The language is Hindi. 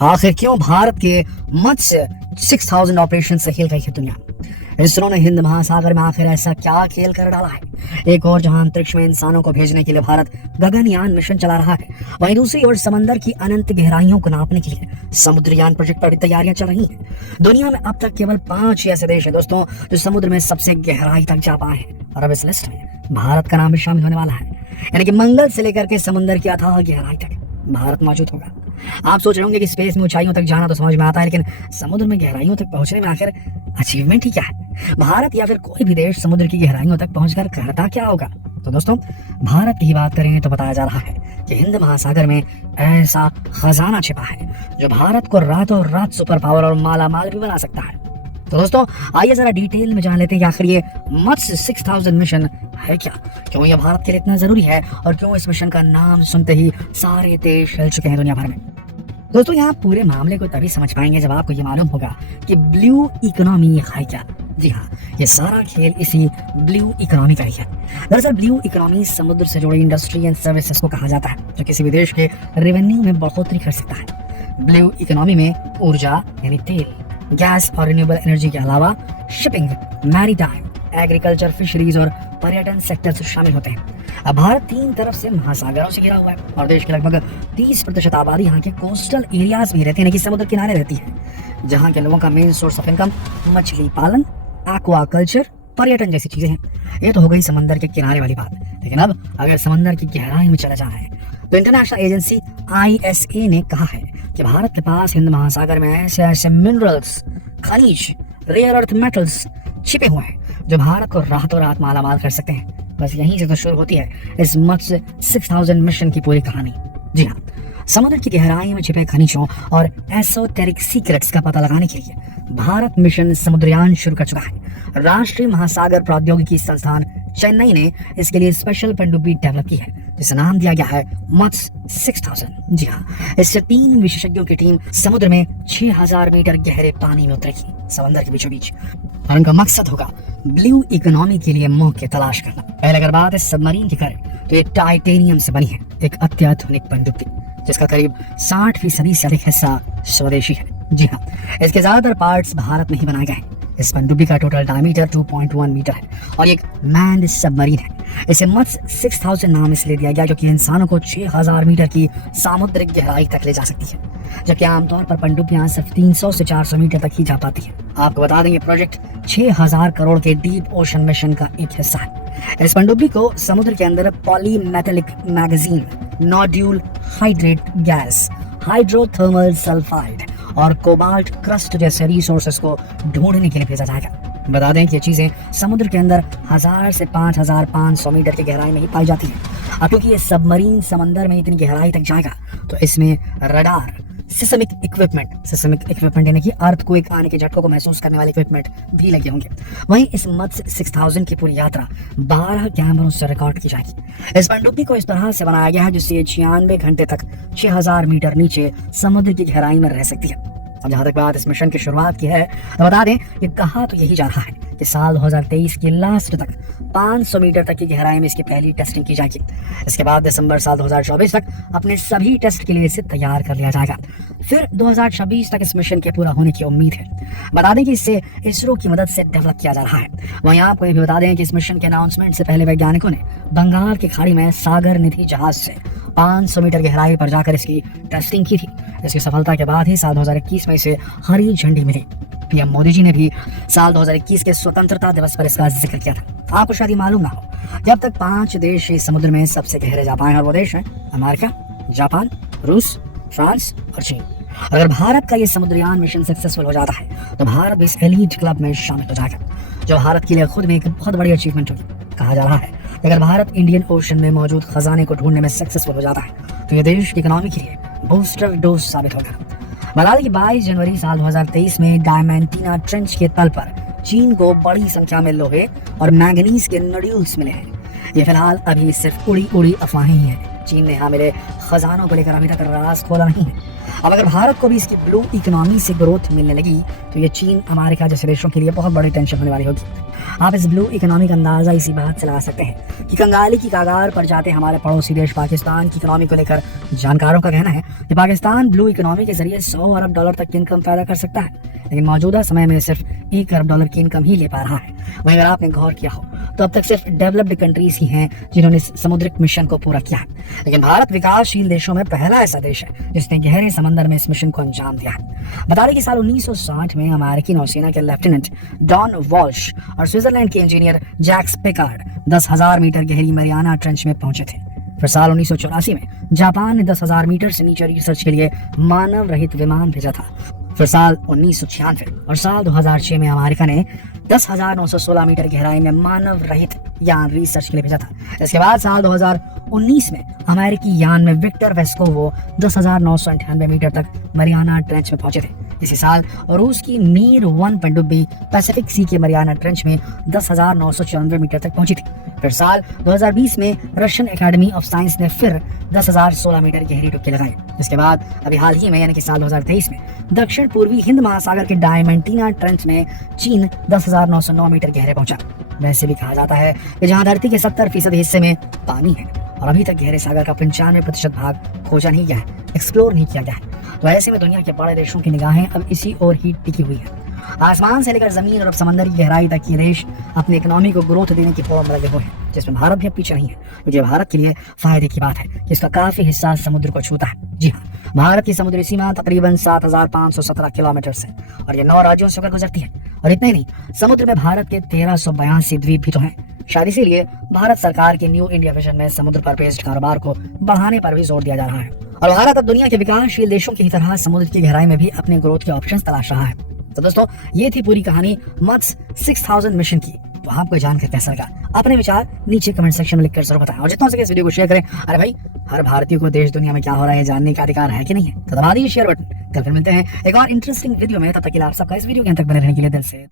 आखिर क्यों भारत के मत्स्य 6000 ऑपरेशन से हिल गई है दुनिया। इसरो ने हिंद महासागर में आखिर ऐसा क्या खेल कर डाला है। एक और जहां अंतरिक्ष में इंसानों को भेजने के लिए भारत गगनयान मिशन चला रहा है, वहीं दूसरी ओर समंदर की अनंत गहराइयों को नापने के लिए समुद्रयान प्रोजेक्ट पर भी तैयारियां चल रही हैं। दुनिया में अब तक केवल 5 ही ऐसे देश हैं दोस्तों जो समुद्र में सबसे गहराई तक जा पाए हैं, और अब इस लिस्ट में भारत का नाम भी शामिल होने वाला है। यानी कि मंगल से लेकर के समुद्र की अथाह गहराई तक भारत मौजूद होगा। आप सोच रहे होंगे कि स्पेस में ऊंचाइयों तक जाना तो समझ में आता है, लेकिन समुद्र में गहराइयों तक पहुंचने में आखिर अचीवमेंट ही क्या है। भारत या फिर कोई भी देश समुद्र की गहराइयों तक पहुंचकर करता क्या होगा। तो दोस्तों, भारत की ही बात करें तो बताया जा रहा है कि हिंद महासागर में ऐसा खजाना छिपा है जो भारत को रातों रात सुपर पावर और माला माल भी बना सकता है। तो दोस्तों, आइए जरा डिटेल में जान लेते हैं कि आखिर ये मत्स्य 6000 मिशन है क्या, क्यों ये भारत के लिए इतना जरूरी है, और क्यों इस मिशन का नाम सुनते ही सारे देश हिल चुके हैं दुनिया भर में। दोस्तों, यहाँ पूरे मामले को तभी समझ पाएंगे जब आपको ये मालूम होगा कि ब्लू इकोनॉमी है क्या। जी हाँ, ये सारा खेल इसी ब्लू इकोनॉमी का ही है। दरअसल ब्लू इकोनॉमी समुद्र से जुड़ी इंडस्ट्री एंड सर्विसेज को कहा जाता है जो किसी भी देश के रेवेन्यू में बढ़ोतरी कर सकता है। ब्लू इकोनॉमी में ऊर्जा यानी तेल, गैस और रिन्यूएबल एनर्जी के अलावा शिपिंग, मैरीटाइम, एग्रीकल्चर, फिशरीज और पर्यटन सेक्टर शामिल होते हैं। अब भारत 3 तरफ से महासागरों से घिरा हुआ है और देश की लगभग 30% आबादी यहाँ के कोस्टल एरियाज में रहती है, कि समुद्र किनारे रहती है, जहाँ के लोगों का मेन सोर्स ऑफ इनकम मछली पालन, एक्वाकल्चर, पर्यटन जैसी चीजें हैं। ये तो हो गई समंदर के किनारे वाली बात, लेकिन अब अगर समंदर की गहराई में चला जाना है तो इंटरनेशनल एजेंसी ISA ने कहा है कि भारत के पास हिंद महासागर में ऐसे ऐसे मिनरल्स, खनिज, रेयर अर्थ मेटल्स छिपे हुए हैं जो भारत को रातों रात माला माल कर सकते हैं। बस यहीं से तो शुरू होती है इस मत्स्य 6000 मिशन की पूरी कहानी। जी हाँ, समुद्र की गहराई में छिपे खनिजों और एसोटेरिक सीक्रेट्स का पता लगाने के लिए भारत मिशन समुद्रयान शुरू कर चुका है। राष्ट्रीय महासागर प्रौद्योगिकी संस्थान चेन्नई ने इसके लिए स्पेशल पनडुब्बी डेवलप की है जिसका नाम दिया गया है मत्स्य 6000। जी हाँ, इससे 3 विशेषज्ञों की टीम समुद्र में 6000 मीटर गहरे पानी में उतरेगी, समंदर के बीचों बीच, और उनका मकसद होगा ब्लू इकोनॉमी के लिए मौके तलाश करना। पहले अगर बात इस सबमरीन की करें तो ये टाइटेनियम से बनी है, एक अत्याधुनिक पनडुब्बी जिसका करीब 60% से अधिक हिस्सा स्वदेशी है। जी हाँ, इसके ज्यादातर पार्ट्स भारत में ही बनाए गए हैं। इस पनडुब्बी का टोटल डायमीटर 2.1 मीटर है और एक मैन्ड सबमरीन है। इसे मत्स्य 6000 नाम इसलिए दिया गया क्योंकि इंसानों को 6000 मीटर की सामुद्रिक गहराई तक ले जा सकती है, जबकि आमतौर पर पनडुब्बियां सिर्फ 300 से 400 मीटर तक ही जा पाती है। आपको बता दें, ये प्रोजेक्ट 6000 करोड़ के डीप ओशन मिशन का एक हिस्सा है। इस पनडुब्बी को समुद्र के अंदर polymetallic magazine, nodule hydrate gas, hydrothermal sulphide और कोबाल्ट क्रस्ट जैसे रिसोर्सेस को ढूंढने के लिए भेजा जाएगा। बता दें कि ये चीजें समुद्र के अंदर 1000 से 5500 मीटर की गहराई में ही पाई जाती है। अब क्योंकि ये सबमरीन समंदर में इतनी गहराई तक जाएगा तो इसमें रडार, सिस्मिक इक्विपमेंट यानी कि अर्थक्वेक आने के झटकों को महसूस करने वाले इक्विपमेंट भी लगे होंगे। वहीं इस मत्स्य 6000 की पूरी यात्रा 12 कैमरों से रिकॉर्ड की जाएगी। इस पनडुब्बी को इस तरह से बनाया गया है जिससे 96 घंटे तक 6000 मीटर नीचे समुद्र की गहराई में रह सकती है। अब जहां तक बात इस मिशन की शुरुआत की है तो बता दें कि कहा तो यही जा रहा है कि साल 2023 के लास्ट तक 500 मीटर तक की गहराई में इसकी पहली टेस्टिंग की जाएगी। इसके बाद दिसंबर साल 2024 तक अपने सभी टेस्ट के लिए इसे तैयार कर लिया जाएगा। फिर 2026 तक इस मिशन के पूरा होने की उम्मीद है। बता दें कि इसे इसरो की मदद से डेवलप किया जा रहा है। वहीं आपको ये भी बता दें कि इस मिशन के अनाउंसमेंट से पहले वैज्ञानिकों ने बंगाल की खाड़ी में सागर निधि जहाज से 500 मीटर गहराई पर जाकर इसकी टेस्टिंग की थी। इसकी सफलता के बाद ही साल 2021 में इसे हरी झंडी मिली। पीएम मोदी जी ने भी साल 2021 के स्वतंत्रता दिवस पर इसका जिक्र किया था। आपको शायद मालूम ना हो कि अब तक 5 देश इस समुद्र में सबसे गहरे जा पाए हैं, और वो देश हैं अमेरिका, जापान, रूस, फ्रांस और चीन। अगर भारत का ये समुद्रयान मिशन सक्सेसफुल हो जाता है तो भारत भी इस एलीट क्लब में शामिल हो जाएगा, जो भारत के लिए खुद में एक बहुत बड़ी अचीवमेंट होगी। कहा जा रहा है कि अगर भारत इंडियन ओशन में मौजूद खजाने को ढूंढने में सक्सेसफुल हो जाता है तो ये देश की इकोनॉमी के लिए बूस्टर डोज साबित होगा। बता दें कि 22 जनवरी साल 2023 में डायमेंटिना ट्रेंच के तल पर चीन को बड़ी संख्या में लोहे और मैंगनीज के नोड्यूल्स मिले हैं। ये फिलहाल अभी सिर्फ उड़ी अफवाहें ही हैं। चीन ने यहाँ मिले खजानों को लेकर अभी तक राज खोला नहीं है। अब अगर भारत को भी इसकी ब्लू इकोनॉमी से ग्रोथ मिलने लगी तो ये चीन, अमेरिका जैसे देशों के लिए बहुत बड़ी टेंशन होने वाली होगी। आप इस ब्लू इकोनॉमी का अंदाजा इसी बात से लगा सकते हैं कि कंगाली की कगार पर जाते हमारे पड़ोसी देश पाकिस्तान की इकोनॉमी को लेकर जानकारों का कहना है कि पाकिस्तान ब्लू इकोनॉमी के जरिए 100 अरब डॉलर तक की इनकम पैदा कर सकता है, लेकिन मौजूदा समय में सिर्फ 1 अरब डॉलर की इनकम ही ले पा रहा है। वहीं अगर आपने गौर किया हो तो अब तक सिर्फ डेवलप्ड कंट्रीज ही हैं जिन्होंने इस समुद्रिक मिशन को पूरा किया है, लेकिन भारत विकासशील देशों में पहला ऐसा देश है जिसने गहरे समंदर में इस मिशन को अंजाम दिया है। बता दें कि साल 1960 में अमेरिकी नौसेना के लेफ्टिनेंट डॉन वॉल्श और स्विट्जरलैंड के इंजीनियर जैक्स पिकार्ड 10,000 मीटर गहरी मरियाना ट्रेंच में पहुंचे थे। फिर साल 1984 में जापान ने 10,000 मीटर से नीचे रिसर्च के लिए मानव रहित विमान भेजा था। फिर साल 1996 और साल 2006 में अमेरिका ने 10,916 मीटर गहराई में मानव रहित यान रिसर्च के लिए भेजा था। इसके बाद साल 2019 में अमेरिकी यान में विक्टर वेस्कोवो 10,998 मीटर तक मरियाना ट्रेंच में पहुंचे थे। इसी साल रूस की मीर 1 पनडुब्बी पैसिफिक सी के मरियाना ट्रेंच में 10,994 मीटर तक पहुंची थी। फिर साल 2020 में रशियन एकेडमी ऑफ साइंस ने फिर 10,016 मीटर गहरी डुबकी लगाई। इसके बाद अभी हाल ही में यानी कि साल 2023 में दक्षिण पूर्वी हिंद महासागर के डायमंटीना ट्रेंच में चीन 10,909 मीटर गहरे पहुंचा। वैसे भी कहा जाता है कि जहां धरती के 70% हिस्से में पानी है और अभी तक गहरे सागर का 95% भाग खोजा नहीं गया है, एक्सप्लोर नहीं किया गया है, तो ऐसे में दुनिया के बड़े देशों की निगाहें अब इसी ओर ही टिकी हुई है। आसमान से लेकर जमीन और समंदर की गहराई तक ये देश अपनी इकोनॉमी को ग्रोथ देने की होड़ में लगे हुए हैं, जिसमें भारत भी पीछे नहीं है। मुझे भारत के लिए फायदे की बात है कि इसका काफी हिस्सा समुद्र को छूता है। जी हाँ, भारत की समुद्री सीमा तकरीबन 7,517 किलोमीटर से और ये 9 राज्यों से होकर गुजरती है। और इतना ही नहीं, समुद्र में भारत के 1382 द्वीप भी तो हैं। शायद इसीलिए भारत सरकार के न्यू इंडिया विजन में समुद्र पर बेस्ड कारोबार को बढ़ाने पर भी जोर दिया जा रहा है और भारत अब दुनिया के विकासशील देशों की तरह समुद्र की गहराई में भी अपने ग्रोथ के ऑप्शंस तलाश रहा है। तो दोस्तों, ये थी पूरी कहानी मत्स्य 6000 मिशन की। तो आपको जानकर कैसा लगा? अपने विचार नीचे कमेंट सेक्शन में लिखकर जरूर बताएं और जितना हो सके इस वीडियो को शेयर करें। अरे भाई, हर भारतीय को देश दुनिया में क्या हो रहा है जानने का अधिकार है कि नहीं है? तो दबा दीजिए शेयर बटन। कल फिर मिलते हैं एक और इंटरेस्टिंग वीडियो में। तब तक के लिए आप सबका इस वीडियो के अंत तक बने रहने के लिए दिल से